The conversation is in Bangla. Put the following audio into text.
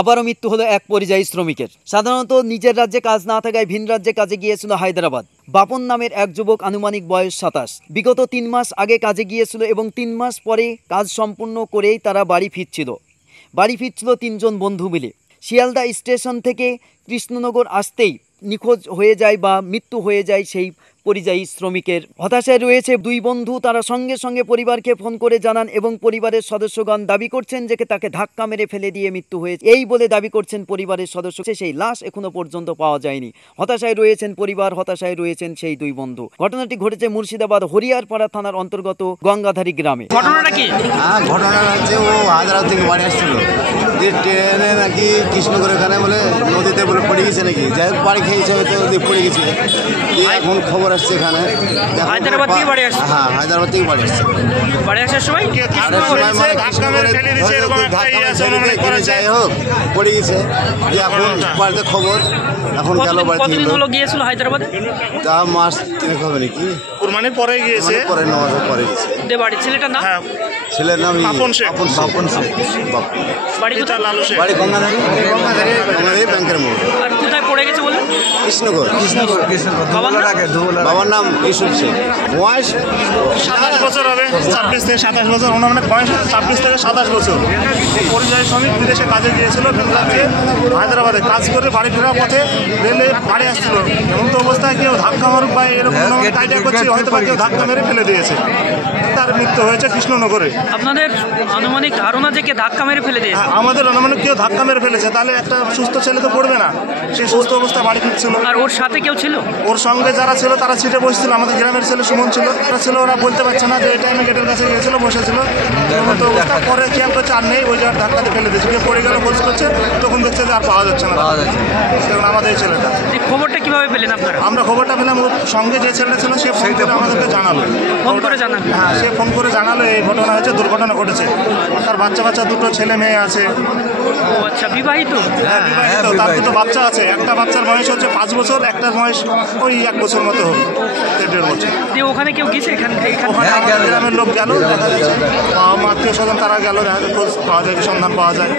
আবারও মৃত্যু হলো এক পরিযায়ী শ্রমিকের। সাধারণত নিজের রাজ্যে কাজ না থাকায় ভিন রাজ্যে কাজে গিয়েছিল হায়দ্রাবাদ। বাপন নামের এক যুবক, আনুমানিক বয়স 27। বিগত 3 মাস আগে কাজে গিয়েছিল এবং 3 মাস পরে কাজ সম্পূর্ণ করেই তারা বাড়ি ফিরছিল 3 জন বন্ধু মিলে। শিয়ালদা স্টেশন থেকে কৃষ্ণনগর আসতেই নিখোঁজ হয়ে যায় বা মৃত্যু হয়ে যায় সেই পরিযায়ী শ্রমিকের। হতাশায় রয়েছে 2 বন্ধু। তারা সঙ্গে সঙ্গে পরিবারকে ফোন করে জানান এবং পরিবারের সদস্যগণ দাবি করছেন যে তাকে ধাক্কা মেরে ফেলে দিয়ে মৃত্যু হয়েছে এই বলে দাবি করছেন পরিবারের সদস্য। সেই লাশ এখনো পর্যন্ত পাওয়া যায়নি। হতাশায় রয়েছেন পরিবার, হতাশায় রয়েছেন সেই 2 বন্ধু। ঘটনাটি ঘটেছে মুর্শিদাবাদ হরিয়ারপাড়া থানার অন্তর্গত গঙ্গাধারী গ্রামে। ঘটনাটা কি? ঘটনাটা হচ্ছে ও হায়দ্রাবাদ থেকে বাড়ি আসছিল, যে ট্রেনে নাকি কৃষ্ণনগর এখানে বলে নদীতে বলে পড়ে গেছে নাকি, যাই হোক বাড়ি খেয়েছে হয়তো পড়ে গেছে। এখন খবর আসছে এখানে হায়দ্রাবাদ থেকে বাড়ি আসছে। হ্যাঁ, হায়দ্রাবাদ থেকে বাড়ি আসছে। বাড়ি আসার সময় যাই হোক পড়ে গেছে, যে এখন বাড়িতে খবর এখন গেল বাড়ি। কতদিন হলো গিয়েছিল হায়দ্রাবাদে? তা মাস 3 হবে নাকি, কুরবানির পরে গিয়েছে, পরে 9 মাস পরে গেছে। বাড়ির ছেলেটার নাম? ছেলের নাম বাপন শেখ। বাড়ি কোথায়? লালু শেখ। বাড়ি গঙ্গাধারী ব্যাংকের মোড়। আর কোথায় পড়ে গেছে বললেন? কৃষ্ণনগর। বাবার নাম ইউসুফ শেখ। বয়স 27 বছর হবে, 26 থেকে 27 বছর। ওনার মানে বয়স 26 থেকে 27 বছর। পরিযায়ী শ্রমিক বিদেশে কাজে গিয়েছিল, বেঙ্গালুরুতে হায়দ্রাবাদে কাজ করে বাড়ি ফেরার পথে রেলে বাড়ি আসছিল। এমন তো অবস্থায় কেউ ধাক্কা মারুক বা এরকম আইডিয়া করছি, হয়তো বা কেউ ধাক্কা মেরে ফেলে দিয়েছে। তার মৃত্যু হয়েছে কৃষ্ণনগরে। আপনাদের আনুমানিক ধারণা যে কে ধাক্কা মেরে ফেলে দিয়েছে? আমাদের অনুমানিক কেউ ধাক্কা মেরে ফেলেছে, তাহলে একটা সুস্থ ছেলে তো পড়বে না, সে সুস্থ অবস্থা বাড়ি ফিরছিল। আর ওর সাথে কেউ ছিল? ওর সঙ্গে যারা ছিল তারা সিটে বসছিল, আমাদের গ্রামের ছেলে সুমন ছিল, ওরা বলতে পারছে না যে এই টাইমে গেটের কাছে গিয়েছিল, বসেছিল। এমন তো অবস্থা পরে খেয়াল করছে আর নেই, ওই জায়গায় ধাক্কাতে ফেলে দিয়েছে, কেউ পড়ে গেল বলছে করছে, তখন দেখছে যে আর পাওয়া যাচ্ছে না তখন আমাদের এই ছেলেটা। খবরটা কিভাবে পেলেন আপনারা? আমরা খবরটা পেলাম, ওর সঙ্গে যে ছেলেটা ছিল সে ফোন করে আমাদেরকে জানালো। ফোন করে জানালো? হ্যাঁ, সে ফোন করে জানালো এই ঘটনা হয়েছে, দুর্ঘটনা ঘটেছে। তার বাচ্চা 2 ছেলে মেয়ে আছে। ও আচ্ছা, বিবাহিত? হ্যাঁ, বিবাহিত। তার 2 বাচ্চা আছে, একটা বাচ্চার বয়স হচ্ছে 5 বছর, একটার বয়স ওই 1 বছর মতো হবে, 1.5 বছর। ওখানে কেউ গেছে? এখানে গ্রামের লোক গেল, দেখা যাচ্ছে আত্মীয় স্বজন তারা গেল, দেখা যাচ্ছে খোঁজ পাওয়া যায়, সন্ধান পাওয়া যায়।